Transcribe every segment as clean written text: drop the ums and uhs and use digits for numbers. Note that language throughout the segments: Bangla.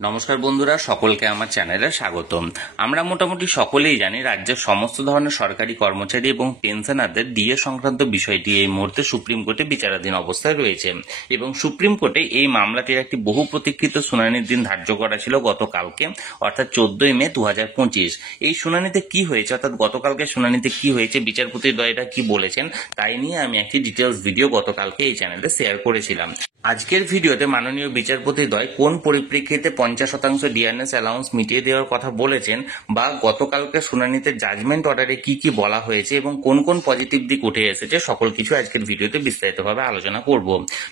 নমস্কার বন্ধুরা, সকলকে আমার চ্যানেলে স্বাগতম। আমরা মোটামুটি সকলেই জানি রাজ্যের সমস্ত ধরনের সরকারি কর্মচারী এবং পেনশনারদের ডিএ সংক্রান্ত বিষয়টি এই মুহূর্তে সুপ্রিম কোর্টে বিচারাধীন অবস্থায় রয়েছে এবং সুপ্রিম কোর্টে এই মামলাটির একটি বহু প্রতীক্ষিত শুনানির দিন ধার্য করা ছিল গতকালকে, অর্থাৎ 14ই মে 2025। এই শুনানিতে কি হয়েছে, অর্থাৎ গতকালকে শুনানিতে কি হয়েছে, বিচারপতি দ্বয়রা কি বলেছেন, তাই নিয়ে আমি একটি ডিটেলস ভিডিও গতকালকে এই চ্যানেলে শেয়ার করেছিলাম। আজকের ভিডিওতে মাননীয় বিচারপতি দ্বয় কোন পরিপ্রেক্ষিতে 50% ডিআরএস অ্যালাউন্স মিটিয়ে দেওয়ার কথা বলেছেন, বা গতকালকে শুনানিতে জাজমেন্ট অর্ডারে কি কি বলা হয়েছে এবং কোন কোন পজিটিভ দিক উঠে এসেছে, সকল কিছু আজকের ভিডিওতে বিস্তারিতভাবে আলোচনা করব।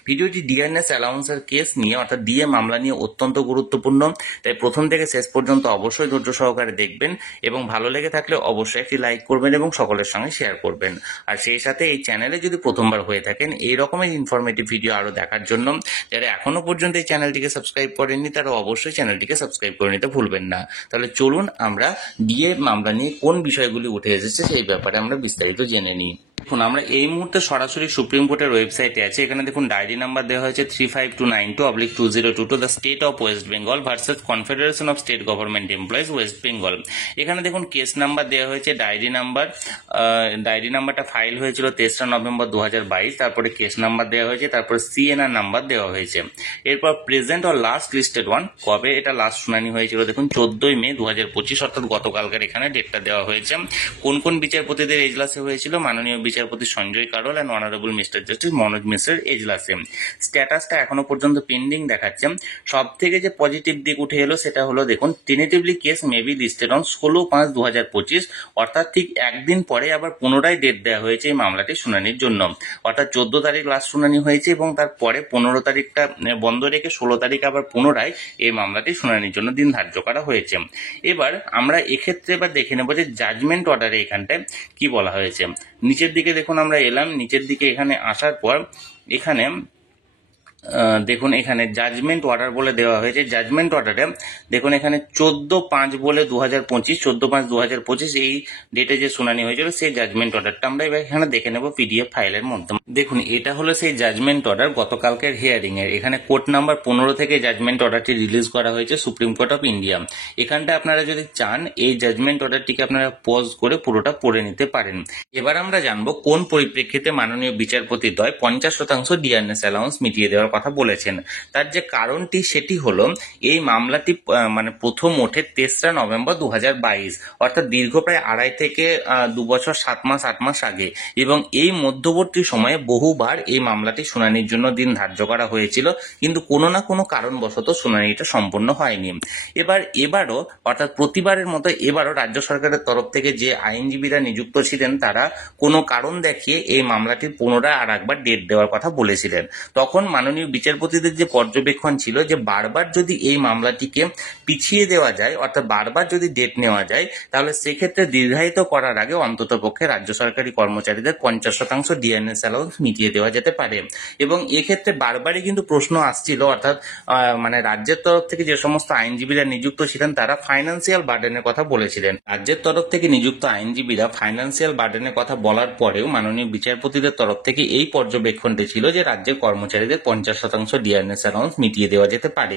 ভিডিওটি ডিআরএস অ্যালাউন্সের কেস নিয়ে, অর্থাৎ ডিএ মামলা নিয়ে অত্যন্ত গুরুত্বপূর্ণ, তাই প্রথম থেকে শেষ পর্যন্ত অবশ্যই ধৈর্য সহকারে দেখবেন এবং ভালো লেগে থাকলে অবশ্যই একটি লাইক করবেন এবং সকলের সঙ্গে শেয়ার করবেন। আর সেই সাথে এই চ্যানেলে যদি প্রথমবার হয়ে থাকেন এই রকমের ইনফরমেটিভ ভিডিও আরো দেখার জন্য, যারা এখনো পর্যন্ত এই চ্যানেলটিকে সাবস্ক্রাইব করেননি তারা অবশ্যই চ্যানেলটিকে সাবস্ক্রাইব করে নিতে ভুলবেন না। তাহলে চলুন আমরা ডিএ মামলা নিয়ে কোন বিষয়গুলি উঠে এসেছে সেই ব্যাপারে আমরা বিস্তারিত জেনে নিই। দেখুন, আমরা এই মুহূর্তে সরাসরি সুপ্রিম কোর্টের ওয়েবসাইটে আছে। এখানে দেখুন ডায়েরি নাম্বার দেওয়া হয়েছে 35292/2022 the state of West Bengal versus confederation of state government employees West Bengal. এখানে দেখুন কেস নাম্বার দেওয়া হয়েছে, ডায়েরি নাম্বারটা ফাইল হয়েছিল 3রা নভেম্বর 2022। তারপরে কেস নাম্বার দেওয়া হয়েছে, তারপর সিএনআর নাম্বার দেওয়া হয়েছে। এরপর present or last listed one, কবে এটা লাস্ট শুনানি হয়েছিল দেখুন 14ই মে 2025, অর্থাৎ গতকালকার এখানে ডেটটা দেওয়া হয়েছে। কোন কোন বিচারপতিদের এজলাসে হয়েছিল, মাননীয় বিচারপতি Sanjay Karol and honourable mister justice Manoj মিশ্রের এজলাসে। স্ট্যাটাসটা এখনো পর্যন্ত পেন্ডিং দেখাচ্ছে। সব থেকে যে পজিটিভ দিক উঠে এলো সেটা হলো দেখুন, tentatively case may be listed on 16/5/2025, অর্থাৎ ঠিক একদিন পরে আবার পুনরায় ডেট দেওয়া হয়েছে এই মামলাটি শুনানির জন্য। অর্থাৎ 14 তারিখ লাস্ট শুনানি হয়েছে এবং তারপরে 15 তারিখটা বন্ধ রেখে 16 তারিখ আবার পুনরায় এই মামলাটি শুনানির জন্য দিন ধার্য করা হয়েছে। এবার আমরা এক্ষেত্রে এবার দেখে নেব যে জাজমেন্ট অর্ডারে এখানটায় কি বলা হয়েছে। নিচের দিকে দেখুন আমরা এলাম, নিচের দিকে এখানে আসার পর এখানে দেখুন এখানে জাজমেন্ট অর্ডার বলে দেওয়া হয়েছে। জাজমেন্ট অর্ডারে দেখুন এখানে 14/5 বলে 2025, 14/5/2025 এই ডেটে যে শুনানি হয়েছিল সেই জাজমেন্ট অর্ডারটা আমরা এবার এখানে দেখে নেব পিডিএফ ফাইলের মাধ্যমে। দেখুন এটা হলো সেই জাজমেন্ট অর্ডার গতকালকের হিয়ারিং এর। এখানে কোর্ট নাম্বার 15 থেকে জাজমেন্ট অর্ডারটি রিলিজ করা হয়েছে সুপ্রিম কোর্ট অফ ইন্ডিয়া। এখানটা আপনারা যদি চান এই জাজমেন্ট অর্ডারটিকে আপনারা পজ করে পুরোটা পড়ে নিতে পারেন। এবার আমরা জানবো কোন পরিপ্রেক্ষিতে মাননীয় বিচারপতি দ্বয় 50% ডিআরএস অ্যালাউন্স মিটিয়ে দেওয়ার কথা বলেছেন। তার যে কারণটি সেটি হলো, এই মামলাটি মানে প্রথম ওঠে 3রা নভেম্বর 2022, অর্থাৎ দীর্ঘ প্রায় 2.5 থেকে 2 বছর 7 মাস 8 মাস আগে, এবং এই মধ্যবর্তী সময়ে বহুবার এই মামলাটি শুনানির জন্য দিন ধার্য করা হয়েছিল, কিন্তু কোনো না কোনো কারণবশত শুনানিটা সম্পন্ন হয়নি। এবারও অর্থাৎ প্রতিবারের মতো এবারও রাজ্য সরকারের তরফ থেকে যে আইনজীবীরা নিযুক্ত ছিলেন তারা কোনো কারণ দেখিয়ে এই মামলাটির পুনরায় আর একবার ডেট দেওয়ার কথা বলেছিলেন। তখন মাননীয় বিচারপতিদের যে পর্যবেক্ষণ ছিল যে বারবার যদি এই মামলাটিকে পিছিয়ে দেওয়া যায়, অর্থাৎ বারবার যদি ডেট নেওয়া যায়, তাহলে সেক্ষেত্রে দীর্ঘায়িত করার আগে অন্ততপক্ষে রাজ্য সরকারি কর্মচারীদের 50% ডিআরএস অ্যালাউন্স মিটিয়ে দেওয়া যেতে পারে। এবং এক্ষেত্রে বারবারই কিন্তু প্রশ্ন আসছিল, অর্থাৎ মানে রাজ্যের তরফ থেকে যে সমস্ত আইনজীবীরা নিযুক্ত ছিলেন তারা ফাইন্যান্সিয়াল বার্ডেনের কথা বলেছিলেন। রাজ্যের তরফ থেকে নিযুক্ত আইনজীবীরা ফাইন্যান্সিয়াল বার্ডেনের কথা বলার পরেও মাননীয় বিচারপতিদের তরফ থেকে এই পর্যবেক্ষণটি ছিল যে রাজ্যের কর্মচারীদের 50% ডিআরএস অ্যালাউন্স মিটিয়ে দেওয়া যেতে পারে।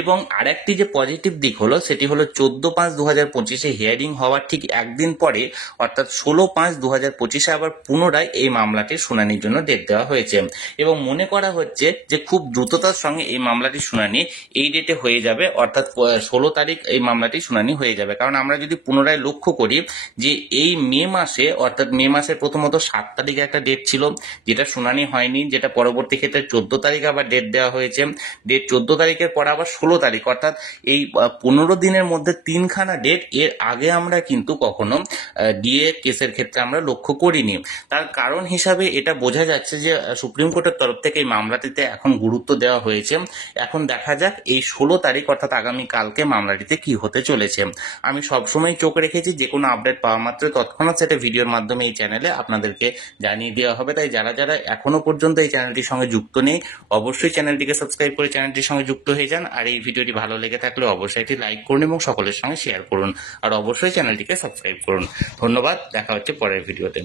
এবং আরেকটি যে পজিটিভ দিক হলো সেটি হলো 14/5/2025 হিয়ারিং হওয়ার ঠিক একদিন পরে, অর্থাৎ 16/5/2025 আবার পুনরায় এই মামলাটির শুনানির জন্য ডেট দেওয়া হয়েছে। এবং মনে করা হচ্ছে যে খুব দ্রুততার সঙ্গে এই মামলাটির শুনানি এই ডেটে হয়ে যাবে, অর্থাৎ 16 তারিখ এই মামলাটির শুনানি হয়ে যাবে। কারণ আমরা যদি পুনরায় লক্ষ্য করি যে এই মে মাসে, অর্থাৎ মে মাসের প্রথমত 7 তারিখে একটা ডেট ছিল যেটা শুনানি হয়নি, যেটা পরবর্তী ক্ষেত্রে 14 তারিখ আবার ডেট দেওয়া হয়েছে। ডেট 14 তারিখের পর আবার 16 তারিখ, অর্থাৎ এই 15 দিনের মধ্যে 3খানা ডেট এর আগে আমরা কিন্তু কখনো ডিএ কেসের ক্ষেত্রে আমরা লক্ষ্য করিনি। তার কারণ হিসাবে এটা বোঝা যাচ্ছে যে সুপ্রিম কোর্টের তরফ থেকে এই মামলাটিতে এখন গুরুত্ব দেওয়া হয়েছে। এখন দেখা যাক এই 16 তারিখ অর্থাৎ আগামী কালকে মামলাটিতে কি হতে চলেছে। আমি সবসময় চোখ রেখেছি, যে কোনো আপডেট পাওয়া মাত্র তৎক্ষণাৎ সেটা ভিডিওর মাধ্যমে এই চ্যানেলে আপনাদেরকে জানিয়ে দেওয়া হবে। তাই যারা যারা এখনো পর্যন্ত এই চ্যানেলটির সঙ্গে যুক্ত নেই অবশ্যই চ্যানেলটিকে সাবস্ক্রাইব করে চ্যানেলটির সঙ্গে যুক্ত হয়ে যান। আর এই ভিডিওটি ভালো লেগে থাকলে অবশ্যই একটি লাইক করুন এবং সকলের সঙ্গে শেয়ার করুন, আর অবশ্যই চ্যানেলটিকে সাবস্ক্রাইব করুন। ধন্যবাদ, দেখা হচ্ছে পরের ভিডিওতে।